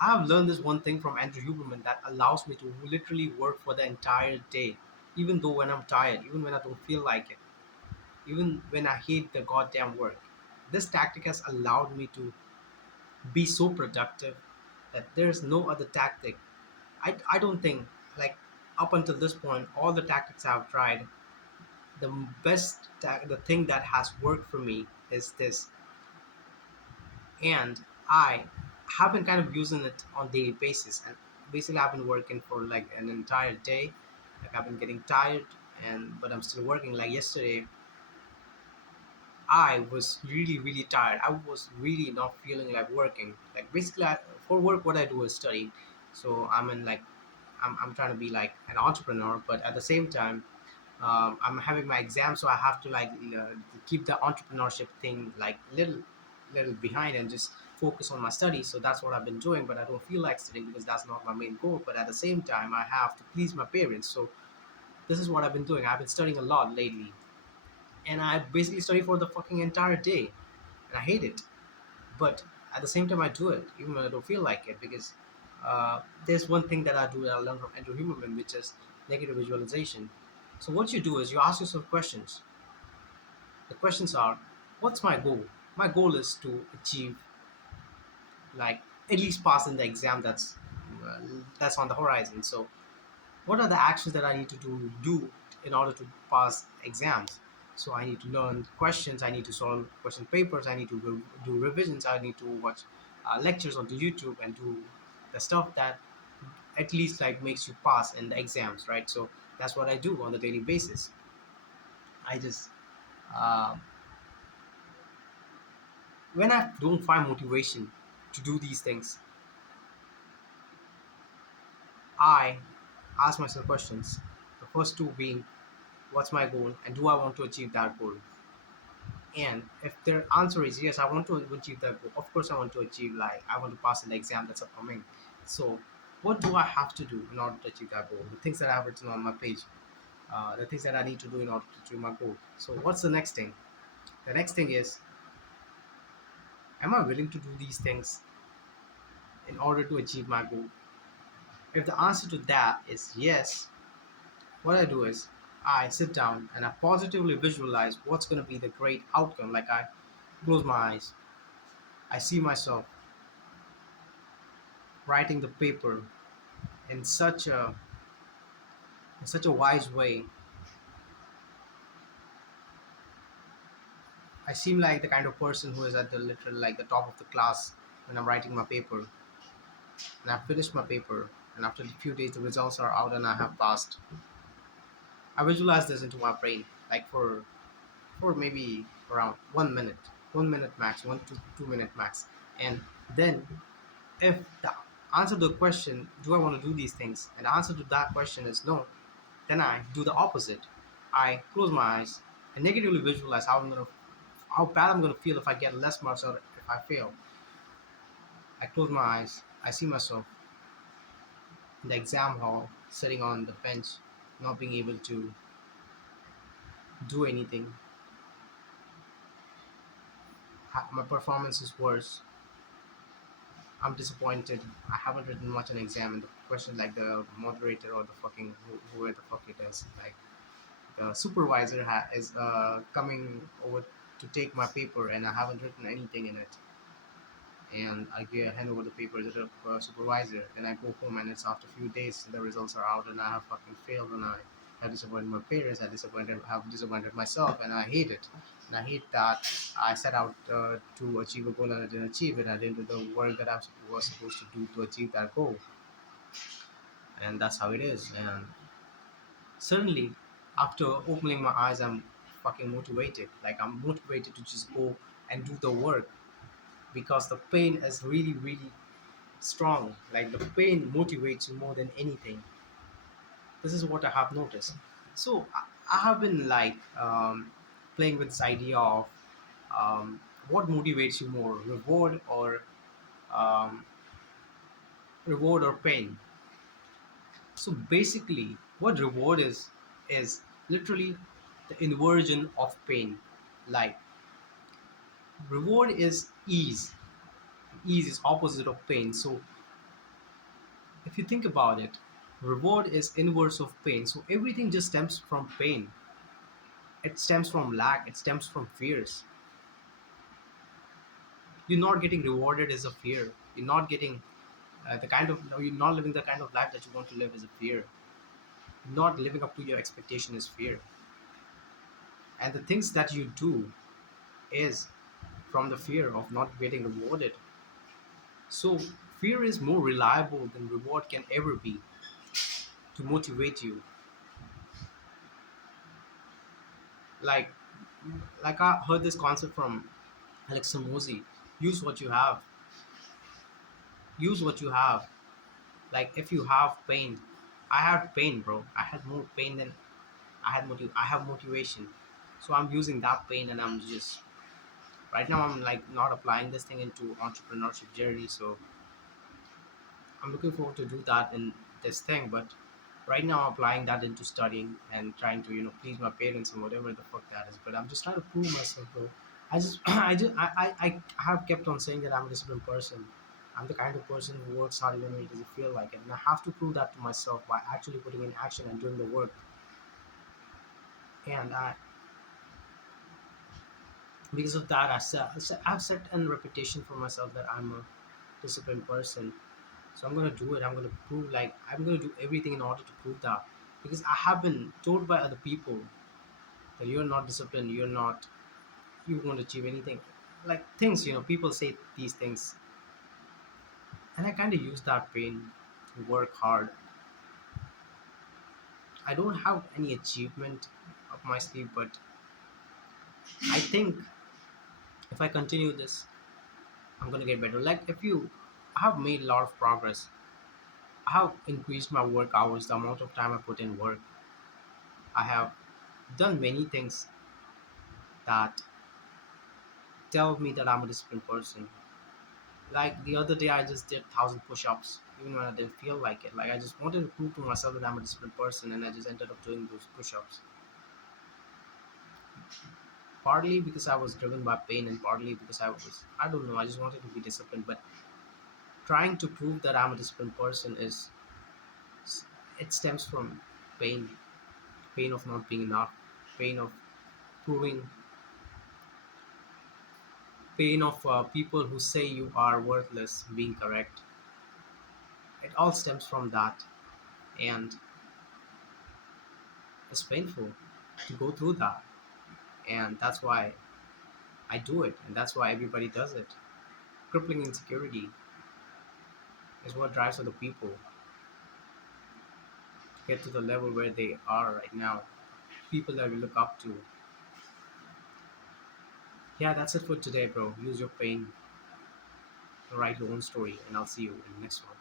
I have learned this one thing from Andrew Huberman that allows me to literally work for the entire day, even though when I'm tired, even when I don't feel like it, even when I hate the goddamn work. This tactic has allowed me to be so productive that there's no other tactic. I don't think, like, up until this point, all the tactics I've tried, the the thing that has worked for me is this. And I have been kind of using it on daily basis. And basically, I've been working for like an entire day. Like, I've been getting tired, and but I'm still working. Like yesterday, I was really, really tired. I was really not feeling like working. Like basically, for work, what I do is study. So I'm in like, I'm trying to be like an entrepreneur, but at the same time, I'm having my exam, so I have to like keep the entrepreneurship thing like little behind and just focus on my studies. So that's what I've been doing. But I don't feel like studying because that's not my main goal. But at the same time, I have to please my parents. So this is what I've been doing. I've been studying a lot lately, and I basically study for the fucking entire day, and I hate it. But at the same time, I do it even when I don't feel like it because there's one thing that I do that I learned from Andrew Huberman, which is negative visualization. So what you do is you ask yourself questions. The questions are, what's my goal? My goal is to achieve, like, at least pass in the exam uh, that's on the horizon. So what are the actions that I need to do in order to pass exams? So I need to learn questions, I need to solve question papers, I need to do revisions, I need to watch lectures on the YouTube and do the stuff that at least like makes you pass in the exams, right? So that's what I do on the daily basis. I just um, when I don't find motivation to do these things, I ask myself questions. The first two being, what's my goal and do I want to achieve that goal? And if their answer is yes, I want to achieve that goal. Of course, I want to achieve, like, I want to pass an exam that's upcoming. So, what do I have to do in order to achieve that goal? The things that I've written on my page, the things that I need to do in order to achieve my goal. So, what's the next thing? The next thing is, am I willing to do these things in order to achieve my goal? If the answer to that is yes, what I do is I sit down and I positively visualize what's going to be the great outcome. Like, I close my eyes, I see myself writing the paper in such a wise way. I seem like the kind of person who is at the literal like the top of the class when I'm writing my paper, and I've finished my paper, and after a few days the results are out and I have passed. I visualize this into my brain like for maybe around 1 minute, 1 minute max, 1 to 2 minute max, and then if the answer to the question, do I want to do these things, and the answer to that question is no, then I do the opposite. I close my eyes and negatively visualize how bad I'm gonna feel if I get less marks or if I fail. I close my eyes, I see myself in the exam hall, sitting on the bench, not being able to do anything. My performance is worse. I'm disappointed. I haven't written much an exam, and the question, like, the moderator or the fucking whoever the fuck it is, like the supervisor is coming over to take my paper, and I haven't written anything in it. And hand over the paper to the supervisor. Then I go home, and it's after a few days the results are out, and I have fucking failed, and I have disappointed my parents. Have disappointed myself, and I hate it. And I hate that I set out to achieve a goal and I didn't achieve it. I didn't do the work that was supposed to do to achieve that goal, and that's how it is. And suddenly, after opening my eyes, I'm fucking motivated. Like, I'm motivated to just go and do the work because the pain is really, really strong. Like, the pain motivates you more than anything. This is what I have noticed. So I have been like playing with this idea of what motivates you more, um, reward or pain. So basically, what reward is literally the inversion of pain. Like, reward is ease. Ease is opposite of pain. So If you think about it, reward is inverse of pain. So everything just stems from pain. It stems from lack. It stems from fears. You're not getting rewarded is a fear. You're not getting you're not living the kind of life that you want to live is a fear. Not living up to your expectation is fear. And the things that you do is from the fear of not getting rewarded. So fear is more reliable than reward can ever be to motivate you. Like I heard this concept from Alexa Mosi. Use what you have. Use what you have. Like if you have pain, I had pain, bro. I had more pain than I have motivation. So I'm using that pain and I'm just right now I'm like not applying this thing into entrepreneurship journey. So I'm looking forward to do that in this thing, but right now I'm applying that into studying and trying to please my parents and whatever the fuck that is. But I'm just trying to prove myself, bro. I have kept on saying that I'm a disciplined person. I'm the kind of person who works hard even when it doesn't feel like it, and I have to prove that to myself by actually putting in action and doing the work. And because of that, I've set a reputation for myself that I'm a disciplined person. So I'm gonna do it. I'm gonna prove like I'm gonna do everything in order to prove that. Because I have been told by other people that you're not disciplined, you won't achieve anything. Like things, people say these things. And I kinda use that pain to work hard. I don't have any achievement up my sleeve, but I think if I continue this, I'm gonna get better. Like if you I have made a lot of progress. I have increased my work hours, the amount of time I put in work. I have done many things that tell me that I'm a disciplined person. Like the other day, I just did 1,000 push-ups, even when I didn't feel like it. Like I just wanted to prove to myself that I'm a disciplined person, and I just ended up doing those push-ups. Partly because I was driven by pain, and partly because I don't know, I just wanted to be disciplined. But trying to prove that I'm a disciplined person it stems from pain, pain of not being enough, pain of proving, pain of people who say you are worthless being correct. It all stems from that, and it's painful to go through that, and that's why I do it, and that's why everybody does it. Crippling insecurity is what drives other people to get to the level where they are right now. People that we look up to. Yeah, that's it for today, bro. Use your pain to write your own story, and I'll see you in the next one.